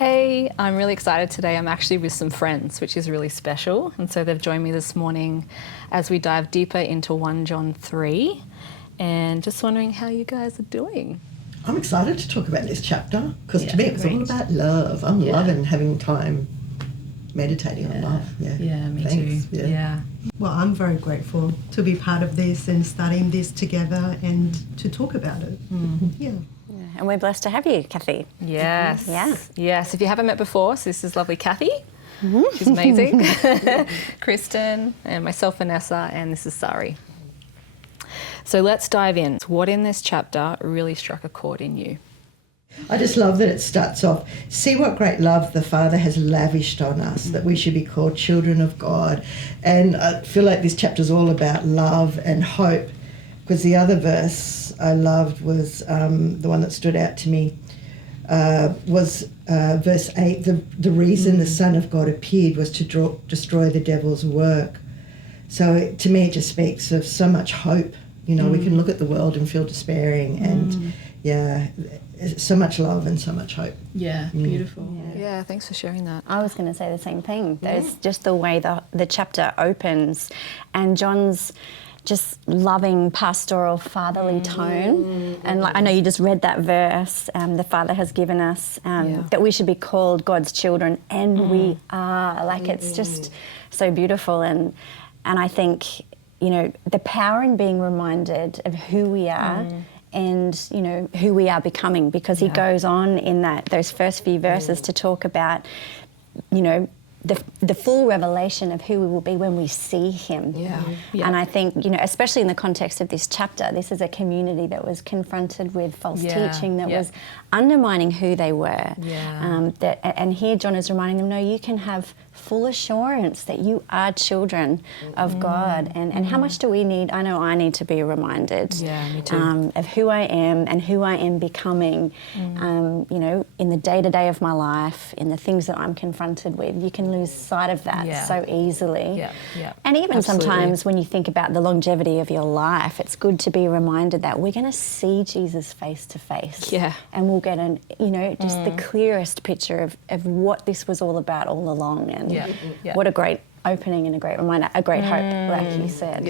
Hey, I'm really excited today. I'm actually with some friends, which is really special. And so they've joined me this morning as we dive deeper into 1 John 3. And just wondering how you guys are doing. I'm excited to talk about this chapter because to me it was all about love. I'm loving having time meditating on love. Yeah, me Thanks. too. Yeah. Well, I'm very grateful to be part of this and studying this together and to talk about it. Yeah. And we're blessed to have you, Kathy. Yes. Yeah. Yes. If you haven't met before, so this is lovely Kathy. She's amazing. Kristen and myself, Vanessa, and this is Sari. So let's dive in. What in this chapter really struck a chord in you? I just love that it starts off, see what great love the Father has lavished on us, that we should be called children of God. And I feel like this chapter is all about love and hope, because the other verse I loved was the one that stood out to me, was verse 8, the reason the Son of God appeared was to destroy the devil's work. So to me it just speaks of so much hope. You know, we can look at the world and feel despairing and so much love and so much hope. Yeah, beautiful. Yeah, thanks for sharing that. I was going to say the same thing. There's just the way the chapter opens and John's just loving pastoral fatherly tone. And like, I know you just read that verse, the Father has given us that we should be called God's children, and we are. Like it's just so beautiful. And I think, you know, the power in being reminded of who we are and, you know, who we are becoming, because he goes on in those first few verses to talk about, you know, the full revelation of who we will be when we see him. And I think, you know, especially in the context of this chapter, this is a community that was confronted with false teaching that was undermining who they were. And here John is reminding them, no, you can have full assurance that you are children of God. And how much do we need? I know I need to be reminded me too. of who I am and who I am becoming, you know, in the day-to-day of my life, in the things that I'm confronted with. You can lose sight of that so easily. And even sometimes when you think about the longevity of your life, it's good to be reminded that we're going to see Jesus face to face. And we'll get you know, just the clearest picture of what this was all about all along. And what a great opening and a great reminder, a great hope, like you said.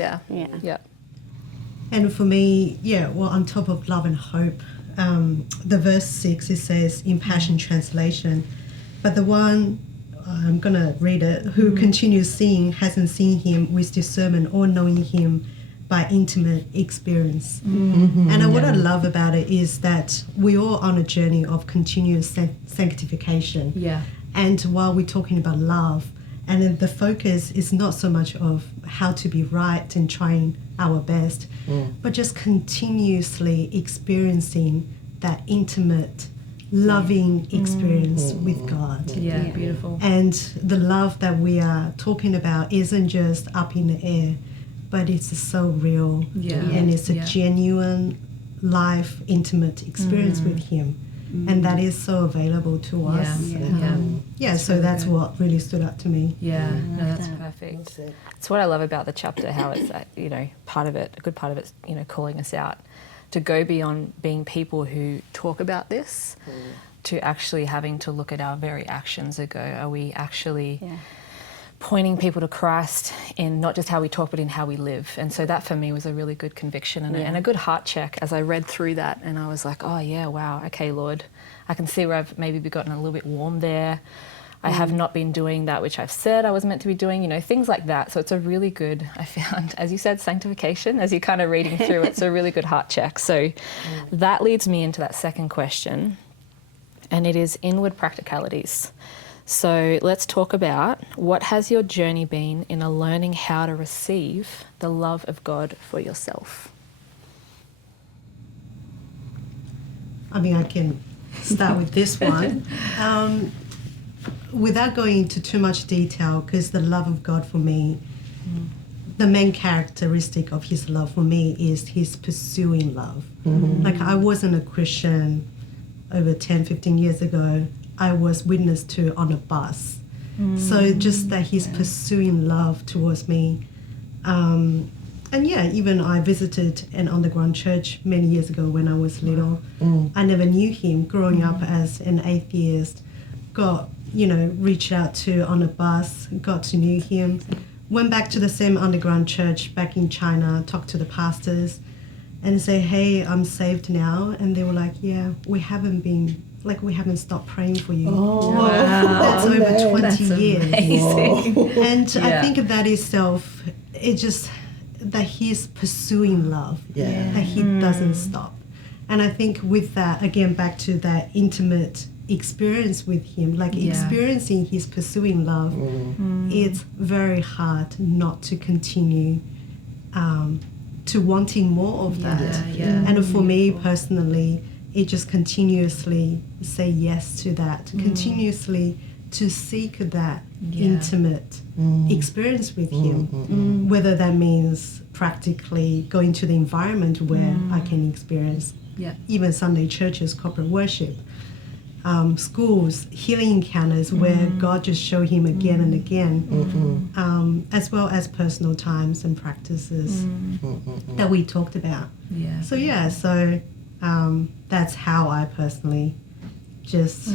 And for me, well, on top of love and hope, the verse 6, it says in Passion Translation, but the one, I'm going to read it, who continues seeing hasn't seen him with discernment or knowing him by intimate experience. And what I love about it is that we're all on a journey of continuous sanctification. And while we're talking about love, and then the focus is not so much of how to be right and trying our best, but just continuously experiencing that intimate, loving experience with God. Beautiful. And the love that we are talking about isn't just up in the air, but it's so real. And it's a genuine, life, intimate experience with him. And that is so available to us. So that's what really stood out to me. No, that's perfect. It's what I love about the chapter, how it's, you know, part of it, a good part of it's, you know, calling us out to go beyond being people who talk about this to actually having to look at our very actions and go, are we actually pointing people to Christ in not just how we talk, but in how we live? And so that for me was a really good conviction and a good heart check as I read through that. And I was like, oh yeah, wow, okay, Lord, I can see where I've maybe gotten a little bit warm there. I have not been doing that which I've said I was meant to be doing, you know, things like that. So it's a really good, I found, as you said, sanctification, as you're kind of reading through, it's a really good heart check. So that leads me into that second question, and it is inward practicalities. So let's talk about, what has your journey been in learning how to receive the love of God for yourself? I mean, I can start with this one. Without going into too much detail, because the love of God for me, the main characteristic of his love for me is his pursuing love. Like, I wasn't a Christian over 10, 15 years ago. I was witness to on a bus. So just that he's pursuing love towards me. And even I visited an underground church many years ago when I was little. I never knew him growing up as an atheist. got, reached out to on a bus, got to know him, went back to the same underground church back in China, talked to the pastors and say, hey, I'm saved now. And they were like, yeah, we haven't stopped praying for you. Oh, wow. That's over 20 years. Amazing. And I Yeah. think of that itself, it just, that he's pursuing love, Yeah. that he doesn't stop. And I think with that, again, back to that intimate experience with him, like Yeah. experiencing his pursuing love, it's very hard not to continue to wanting more of that. yeah. And for me personally, it just continuously say yes to that, continuously to seek that intimate experience with him, whether that means practically going to the environment where I can experience even Sunday churches, corporate worship, schools, healing encounters where God just show him again and again, as well as personal times and practices that we talked about. Yeah. So that's how I personally just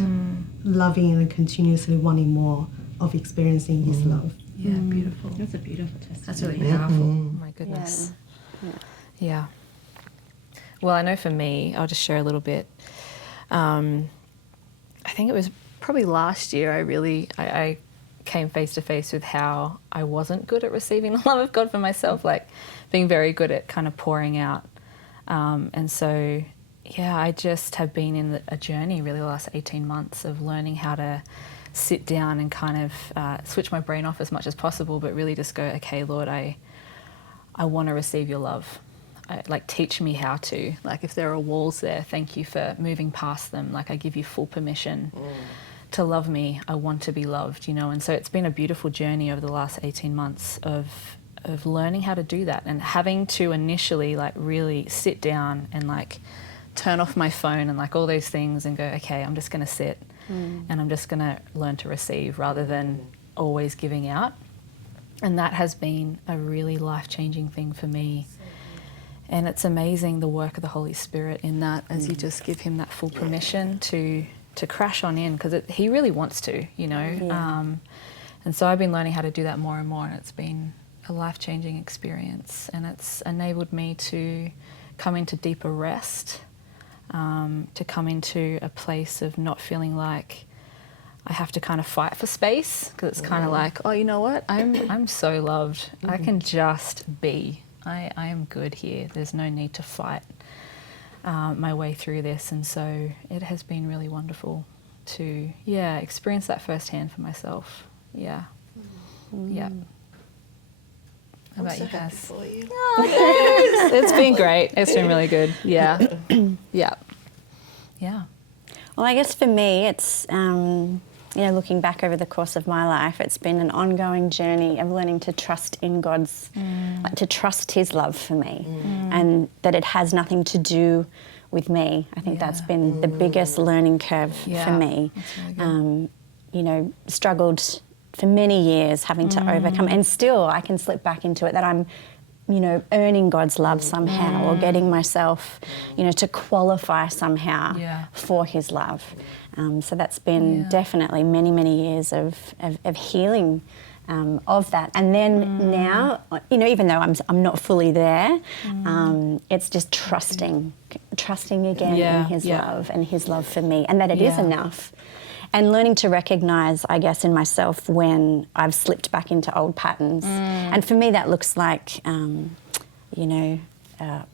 loving and continuously wanting more of experiencing his love. Yeah, beautiful. That's a beautiful testimony. That's really powerful. Oh my goodness. Yeah. Well, I know for me, I'll just share a little bit. I think it was probably last year I came face to face with how I wasn't good at receiving the love of God for myself, like being very good at kind of pouring out. And so, yeah, I just have been in a journey really the last 18 months of learning how to sit down and kind of switch my brain off as much as possible, but really just go, okay, Lord, I want to receive your love. Like, teach me how to. Like, if there are walls there, thank you for moving past them. Like, I give you full permission to love me. I want to be loved, And so it's been a beautiful journey over the last 18 months of learning how to do that, and having to initially, like, really sit down and, like, turn off my phone and, like, all those things and go, okay, I'm just going to sit and I'm just going to learn to receive rather than always giving out. And that has been a really life-changing thing for me. And it's amazing the work of the Holy Spirit in that, as you just give him that full permission to crash on in, because he really wants to, And so I've been learning how to do that more and more, and it's been a life-changing experience, and it's enabled me to come into deeper rest, to come into a place of not feeling like I have to kind of fight for space, because it's kind of like, oh, you know what? I'm so loved. I can just be. I am good here. There's no need to fight my way through this. And so it has been really wonderful to, experience that firsthand for myself. Yeah. Yeah. How about you guys? For you. It's been great. It's been really good. Yeah. Yeah. Yeah. Well, I guess for me, it's, looking back over the course of my life, it's been an ongoing journey of learning to trust in God's, like, to trust his love for me, and that it has nothing to do with me. I think that's been the biggest learning curve for me. Really Struggled for many years having to overcome, and still I can slip back into it, that I'm earning God's love somehow, or getting myself, to qualify somehow for his love. So that's been definitely many, many years of healing of that. And then now, even though I'm not fully there, it's just trusting again in his love and his love for me, and that it is enough. And learning to recognise, I guess, in myself when I've slipped back into old patterns. And for me, that looks like,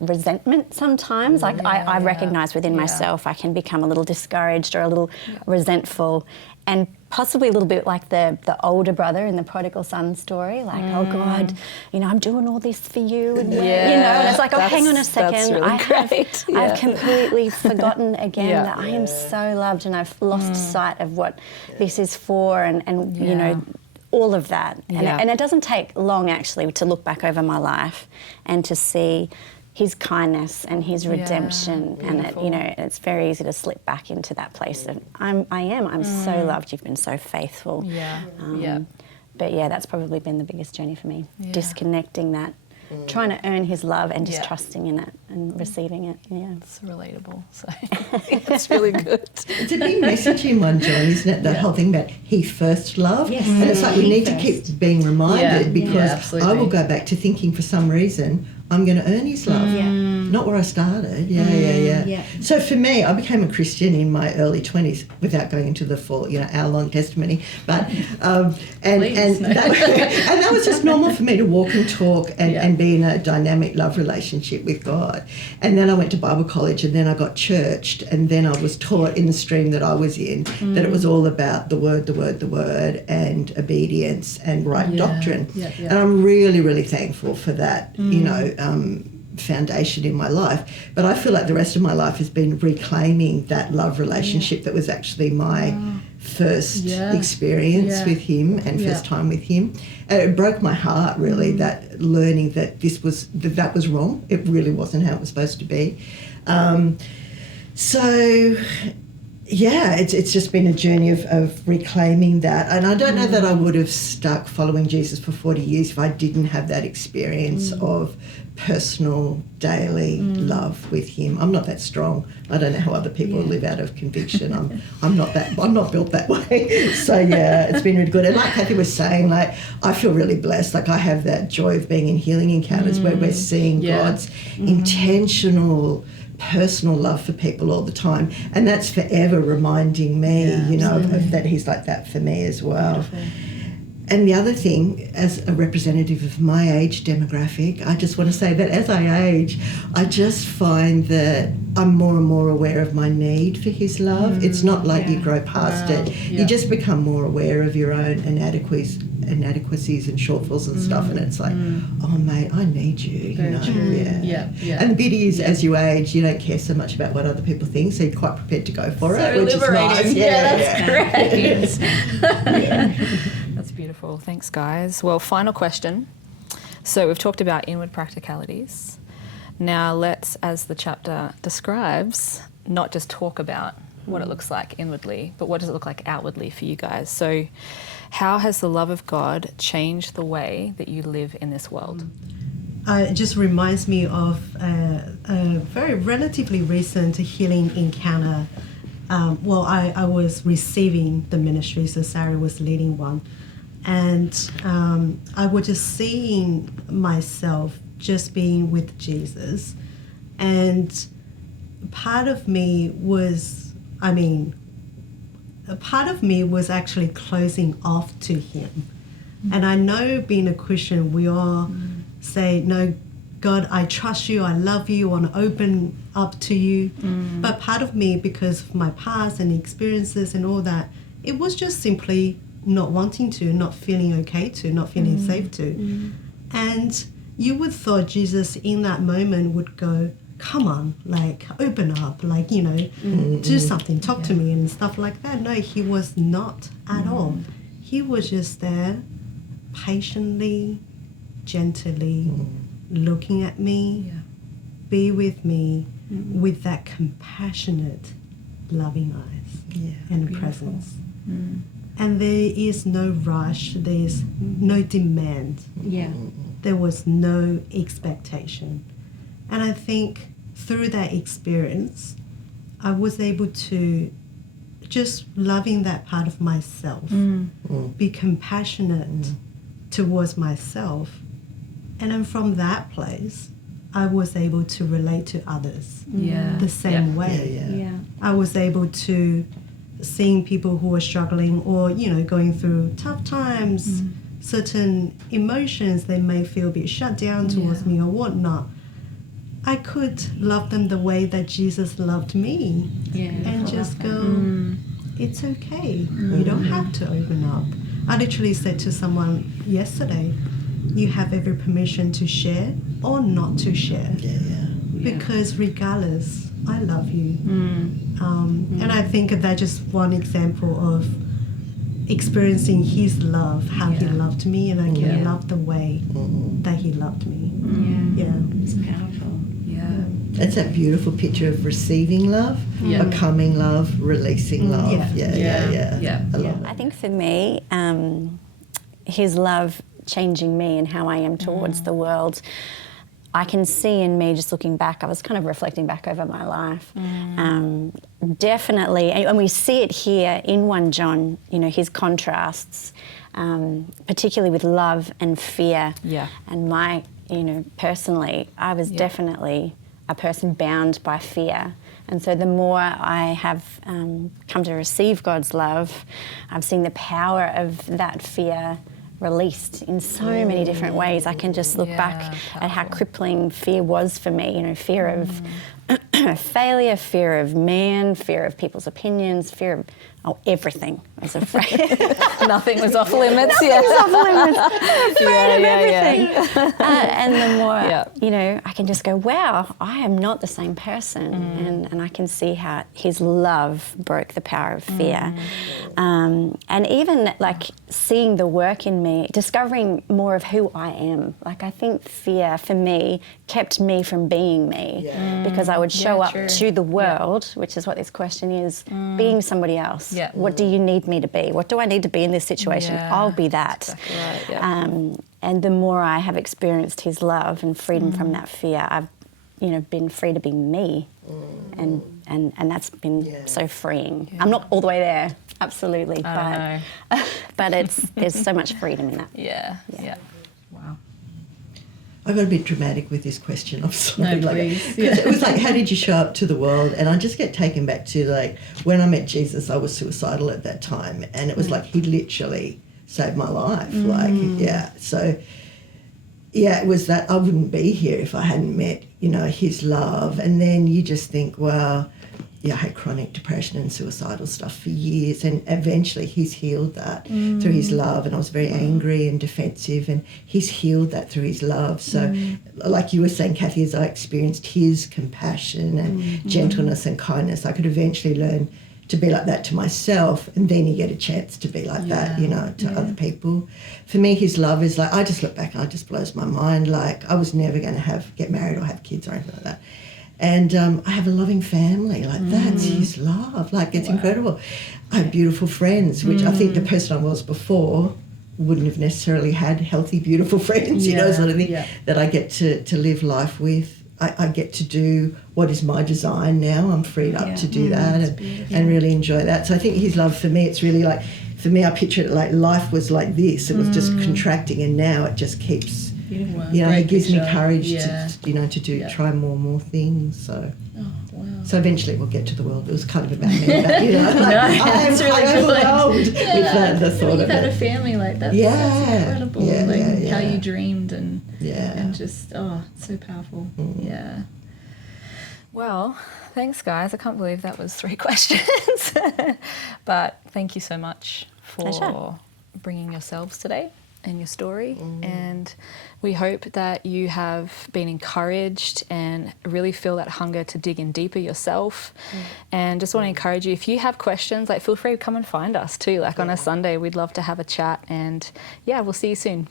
resentment sometimes. Like, I recognise within myself I can become a little discouraged or a little resentful, and possibly a little bit like the older brother in the prodigal son story, like, oh God, I'm doing all this for you, and and it's like, oh, hang on a second, really I've completely forgotten again that I am so loved, and I've lost sight of what this is for, and all of that. And it doesn't take long, actually, to look back over my life and to see his kindness and his redemption, and it's very easy to slip back into that place of I'm so loved. You've been so faithful. Yeah. But that's probably been the biggest journey for me, disconnecting that trying to earn his love and just Yeah. trusting in it and receiving it. Yeah. It's relatable. So it's really good. It's a big message in 1 John, isn't it? The whole thing about he first loved. Yes. And it's like we He need to first. keep being reminded Yeah. because Yeah, absolutely. I will go back to thinking for some reason I'm going to earn his love. Yeah. Not where I started. Yeah. Yeah. So for me, I became a Christian in my early 20s without going into the full, hour-long testimony. But Please, no. that was just normal for me to walk and talk and, Yeah. and be in a dynamic love relationship with God. And then I went to Bible college and then I got churched and then I was taught in the stream that I was in that it was all about the word and obedience and right doctrine. Yeah. And I'm really, really thankful for that, foundation in my life. But I feel like the rest of my life has been reclaiming that love relationship that was actually my first experience with him and first time with him. And it broke my heart really, that learning that that was wrong. It really wasn't how it was supposed to be. It's just been a journey of reclaiming that. And I don't know that I would have stuck following Jesus for 40 years if I didn't have that experience of personal, daily love with him. I'm not that strong. I don't know how other people live out of conviction. I'm not built that way. So it's been really good. And like Kathy was saying, like I feel really blessed. Like I have that joy of being in healing encounters where we're seeing God's intentional personal love for people all the time, and that's forever reminding me of that he's like that for me as well. Beautiful. And the other thing, as a representative of my age demographic, I just want to say that as I age, I just find that I'm more and more aware of my need for his love. It's not like you grow past it. You just become more aware of your own inadequacies and shortfalls and stuff, and it's like, oh mate, I need you. Very true. Yeah. And the beauty is, as you age, you don't care so much about what other people think, so you're quite prepared to go for it, which liberating. is nice. That's great. That's beautiful. Thanks, guys. Well, final question. So we've talked about inward practicalities. Now let's, as the chapter describes, not just talk about what it looks like inwardly, but what does it look like outwardly for you guys? So how has the love of God changed the way that you live in this world? It just reminds me of a very relatively recent healing encounter. I was receiving the ministry, so Sarah was leading one. And I was just seeing myself just being with Jesus. And part of me was actually closing off to him. And I know being a Christian, we all say, no, God, I trust you, I love you, I want to open up to you. But part of me, because of my past and experiences and all that, it was just simply not wanting to, not feeling okay to, not feeling safe to. And you would thought Jesus in that moment would go, come on, like open up, like, do something, talk to me and stuff like that. No, he was not at all. He was just there patiently, gently looking at me, be with me with that compassionate, loving eyes and presence. And there is no rush, there's no demand. There was no expectation. And I think through that experience, I was able to just loving that part of myself, be compassionate towards myself. And then from that place, I was able to relate to others the same way. I was able to seeing people who are struggling or, going through tough times, certain emotions, they may feel a bit shut down towards me or whatnot. I could love them the way that Jesus loved me and just go, it's okay. You don't have to open up. I literally said to someone yesterday, you have every permission to share or not to share. Because regardless, I love you. And I think that's just one example of experiencing his love, how he loved me, and I can love the way that he loved me. It's powerful. It's that beautiful picture of receiving love, becoming love, releasing love. I love it. I think for me, his love changing me and how I am towards the world. I can see in me, just looking back, I was kind of reflecting back over my life. Definitely, and we see it here in 1 John, you know, his contrasts, particularly with love and fear. Yeah. And my, you know, personally, I was definitely a person bound by fear. And so the more I have come to receive God's love, I've seen the power of that fear released in so many different ways. I can just look back at how crippling fear was for me, you know, fear of failure, fear of man, fear of people's opinions, fear of everything. I was afraid. Nothing was off limits. Yeah. Afraid of everything. And the more, you know, I can just go, wow, I am not the same person. And I can see how his love broke the power of fear. And even like seeing the work in me, discovering more of who I am. Like I think fear for me kept me from being me because I would show up to the world, which is what this question is, being somebody else. Yeah. What do you need me to be? What do I need to be in this situation? Yeah. I'll be that. That's exactly right, And the more I have experienced his love and freedom from that fear, I've, you know, been free to be me, and that's been so freeing. I'm not all the way there, absolutely, but there's so much freedom in that. Yeah. Wow. I got a bit dramatic with this question. I'm sorry. No, please. 'Cause it was like, how did you show up to the world? And I just get taken back to like when I met Jesus, I was suicidal at that time, and it was like he literally saved my life. Like, so it was that I wouldn't be here if I hadn't met, you know, his love. And then you just think, wow, I had chronic depression and suicidal stuff for years, and eventually he's healed that through his love. And I was very angry and defensive, and he's healed that through his love. So like you were saying, Kathy, as I experienced his compassion and gentleness and kindness, I could eventually learn to be like that to myself, and then you get a chance to be like that, you know, to other people. For me, his love is like, I just look back and it just blows my mind. Like I was never going to get married or have kids or anything like that. And I have a loving family. Like that's his love. Like it's incredible. I have beautiful friends, which I think the person I was before wouldn't have necessarily had healthy, beautiful friends, you know, sort of thing, that I get to live life with. I get to do what is my design now. I'm freed up to do that and really enjoy that. So I think his love for me, it's really like, for me, I picture it like life was like this. It was just contracting, and now it just keeps... Beautiful. You know, Great it gives me picture. courage to do try more and more things. So, so eventually we'll get to the world. It was kind of about me, but, you know, like, I'm overwhelmed with the thought You've of had a it. family like that. That's incredible. How you dreamed and just it's so powerful. Yeah. Well, thanks, guys. I can't believe that was 3 questions. But thank you so much for Pleasure. bringing yourselves today and your story. And we hope that you have been encouraged and really feel that hunger to dig in deeper yourself. And just want to encourage you, if you have questions, like feel free to come and find us too. Like on a Sunday, we'd love to have a chat. And we'll see you soon.